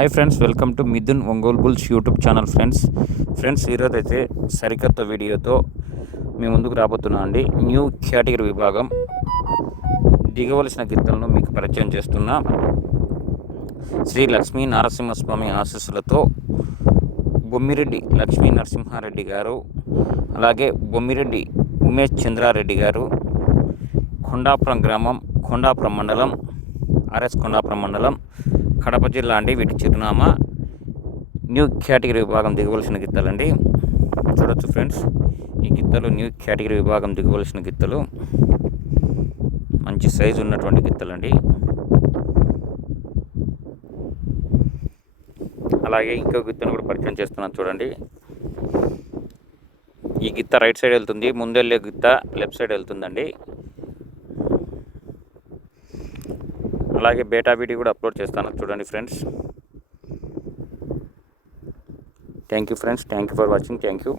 Hi friends, welcome to Mithun Ongole bulls YouTube channel. Friends ఈరోజు అయితే సరికొత్త వీడియోతో మీ ముందుకు రాబోతున్నా అండి. న్యూ కేటగిరీ విభాగం దిగవలసిన గిత్తలను మీకు పరిచయం చేస్తున్నా. శ్రీ లక్ష్మీ నరసింహస్వామి ఆశీస్సులతో బొమ్మిరెడ్డి లక్ష్మీ నరసింహారెడ్డి గారు, అలాగే బొమ్మిరెడ్డి ఉమేష్ చంద్రారెడ్డి గారు, కొండాపురం గ్రామం, కొండాపురం మండలం, కొండాపురం మండలం, కడప జిల్లా అండి. వీటి చిరునామా న్యూ కేటగిరీ విభాగం దిగవలసిన గిత్తలండి. చూడొచ్చు ఫ్రెండ్స్, ఈ గిత్తలు న్యూ కేటగిరీ విభాగం దిగవలసిన గిత్తలు, మంచి సైజు ఉన్నటువంటి గిత్తలండి. అలాగే ఇంకో గిత్తను కూడా పరిచయం చేస్తున్నాను చూడండి. ఈ గిత్త రైట్ సైడ్ వెళ్తుంది, ముందెళ్ళే గిత్త లెఫ్ట్ సైడ్ వెళ్తుందండి. అలాగే బేటా వీడియో కూడా అప్లోడ్ చేస్తాను చూడండి friends. Thank you friends, thank you for watching, thank you.